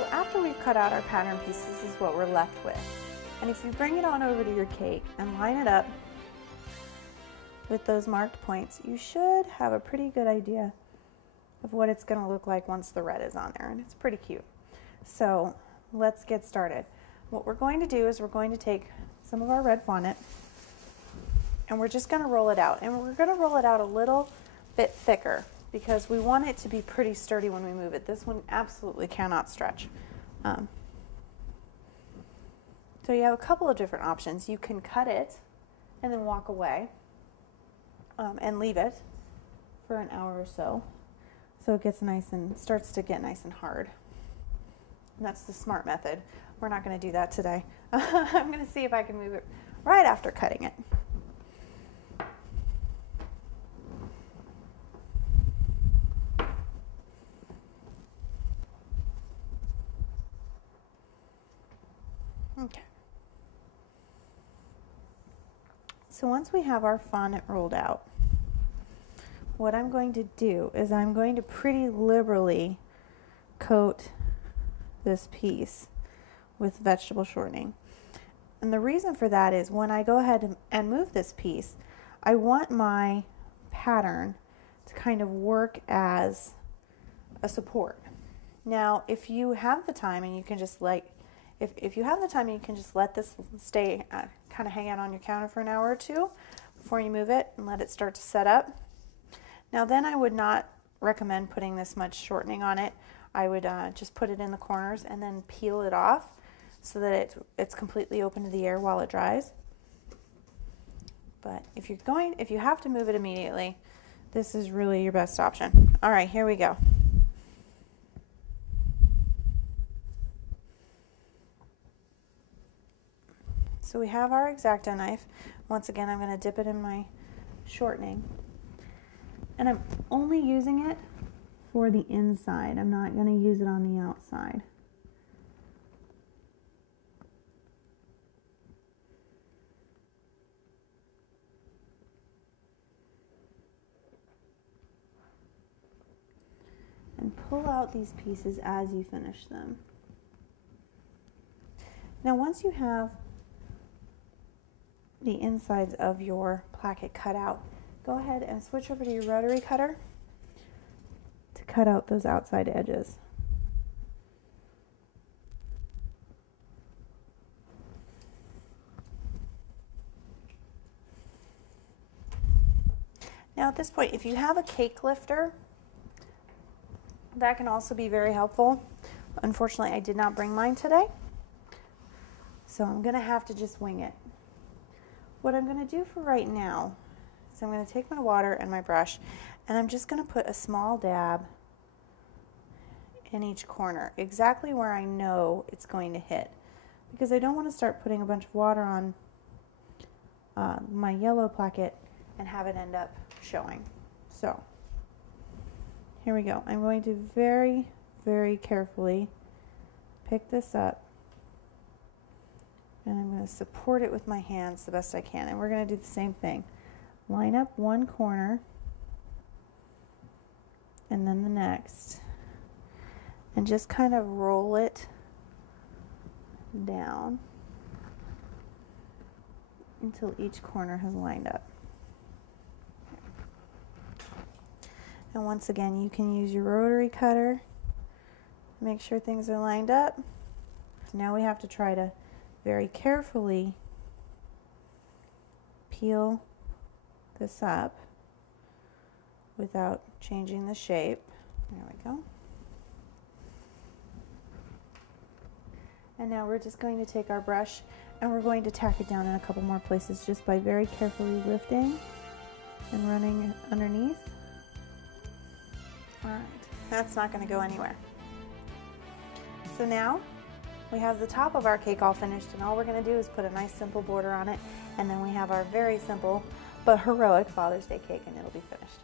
So after we've cut out our pattern piece, this is what we're left with. And if you bring it on over to your cake and line it up with those marked points, you should have a pretty good idea of what it's going to look like once the red is on there, and it's pretty cute. So let's get started. What we're going to do is we're going to take some of our red fondant and we're just going to roll it out, and we're going to roll it out a little bit thicker because we want it to be pretty sturdy when we move it. This one absolutely cannot stretch. So you have a couple of different options. You can cut it and then walk away and leave it for an hour or so it gets nice and starts to get nice and hard. And that's the smart method. We're not going to do that today. I'm going to see if I can move it right after cutting it. Okay. So once we have our fondant rolled out, what I'm going to do is I'm going to pretty liberally coat this piece with vegetable shortening. And the reason for that is when I go ahead and move this piece, I want my pattern to kind of work as a support. Now, if you have the time and you can just if you have the time and you can just let this stay kind of hang out on your counter for an hour or two before you move it and let it start to set up. Now then I would not recommend putting this much shortening on it. I would just put it in the corners and then peel it off so that it's completely open to the air while it dries. But if you have to move it immediately, this is really your best option. All right, here we go. So we have our X-Acto knife. Once again, I'm going to dip it in my shortening. And I'm only using it for the inside. I'm not going to use it on the outside. And pull out these pieces as you finish them. Now once you have the insides of your placket cut out, go ahead and switch over to your rotary cutter to cut out those outside edges. Now at this point, if you have a cake lifter, that can also be very helpful. Unfortunately, I did not bring mine today, so I'm going to have to just wing it. What I'm going to do for right now is I'm going to take my water and my brush, and I'm just going to put a small dab in each corner, exactly where I know it's going to hit, because I don't want to start putting a bunch of water on my yellow placket and have it end up showing. So here we go. I'm going to very, very carefully pick this up, and I'm going to support it with my hands the best I can. And we're going to do the same thing. Line up one corner and then the next, and just kind of roll it down until each corner has lined up. And once again, you can use your rotary cutter to make sure things are lined up. So now we have to try to very carefully peel this up without changing the shape. There we go. And now we're just going to take our brush and we're going to tack it down in a couple more places just by very carefully lifting and running underneath. All right, that's not going to go anywhere. So now we have the top of our cake all finished, and all we're going to do is put a nice simple border on it, and then we have our very simple but heroic Father's Day cake, and it'll be finished.